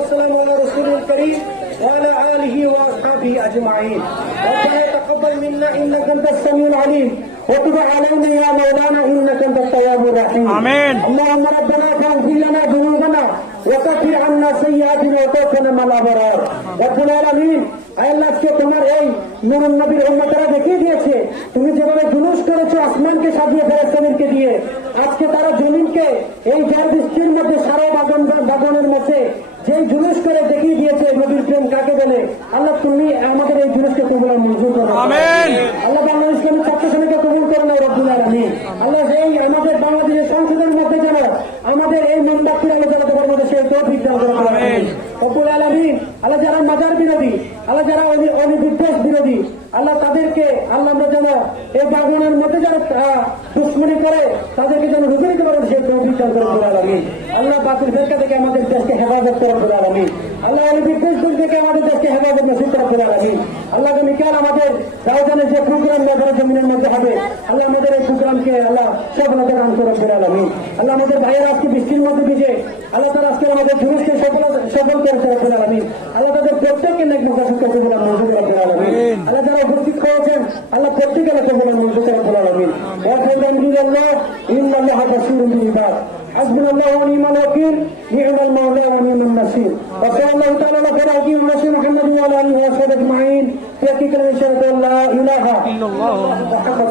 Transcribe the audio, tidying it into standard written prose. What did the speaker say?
والسلام على رسوله الكريم وعلى آله وأصحابه أجمعين. ربنا تقبل منا إنك أنت السميع العليم وتب علينا يا مولانا إنك أنت التواب الرحيم. آمين. اللهم ربنا فاغفر لنا ذنوبنا وكفر عنا سيئاتنا وتوفنا مع الأبرار. رب العالمين, আল্লাহকে তোমার এই নূরুন নবীর উম্মতরা দেখিয়ে দিয়েছে তুমি যেভাবে জুলুস করেছো আসমানকে সাজিয়ে ফেরেশতাদেরকে দিয়ে, আজকে তারা জমিনকে এই ঝড় বৃষ্টির মধ্যে সারা বাগানের মধ্যে যেই জুলুস করে দেখিয়ে দিয়েছে নবীর প্রেম কাকে বলে। আল্লাহ তুমি আমাদের এই জুলুসকে কবুল মঞ্জুর করো। আমিন। আল্লাহ বাংলা ইসলামী ছাত্র সমিতিকে কবুল করো না রব্বুল আলামিন। আল্লাহ এই আমাদের বাংলাদেশের সংসদের মধ্যে যেন আমাদের এই মেম্বারটির আলোচনা করার মধ্যে সেই তৌফিক দান করো রব্বুল আলামিন। আল্লাহ যারা মাজার বিরোধী, আল্লাহ যারা অনির্দেশ বিরোধী, আল্লাহ তাদেরকে আল্লাহ আমরা যেন এই বাগানের মধ্যে যারা দুশ্মনী করে তাদেরকে যেন রুজু দিতে পারেন সেই তৌফিক দান করো রব্বুল আলামিন। আল্লাহ বাতিল ফেরকা থেকে আমাদের দেশকে হেফাজত করো রব্বুল আলামিন। আল্লাহ অনির্দেশ থেকে আমাদের দেশকে হেফাজত নসিব করো রব্বুল আলামিন। আল্লাহ আগামীকাল আমাদের রাজধানীর যে প্রোগ্রাম মেঘার জমিনের মধ্যে হবে, আল্লাহ আমাদের এই প্রোগ্রামকে আল্লাহ সফলতা দান করো রব্বুল আলামিন। আল্লাহ আমাদের ভাইয়েরা আজকে বৃষ্টির মধ্যে ভিজে আল্লাহ তারা আজকে আমাদের জুলুসকে সফল করেছে রব্বুল আলামিন। আল্লাহ তাদের প্রত্যেককে নেক মুখাশিক করতে বলে মঞ্জুর রব্বুল আলামিন। আল্লাহ যারা উপস্থিত হয়েছেন আল্লাহ প্রত্যেকে লেখে বলে মঞ্জুর রব্বুল আলামিন। আলহামদুলিল্লাহ ইন্নাল্লাহা বাশীরুল বিল ইবাদ। হাসবুনাল্লাহু ওয়া নি'মাল ওয়াকিল নি'মাল মাওলা ওয়া নি'মান নাসির। ওয়া সাল্লাল্লাহু তাআলা আলা খায়রি রাসূল মুহাম্মদ ওয়া আলা আলিহি ওয়া সাহবিহি আজমাইন। ফি হাকিকাতিল ইনশাআল্লাহ লা ইলাহা ইল্লাল্লাহ মুহাম্মাদুর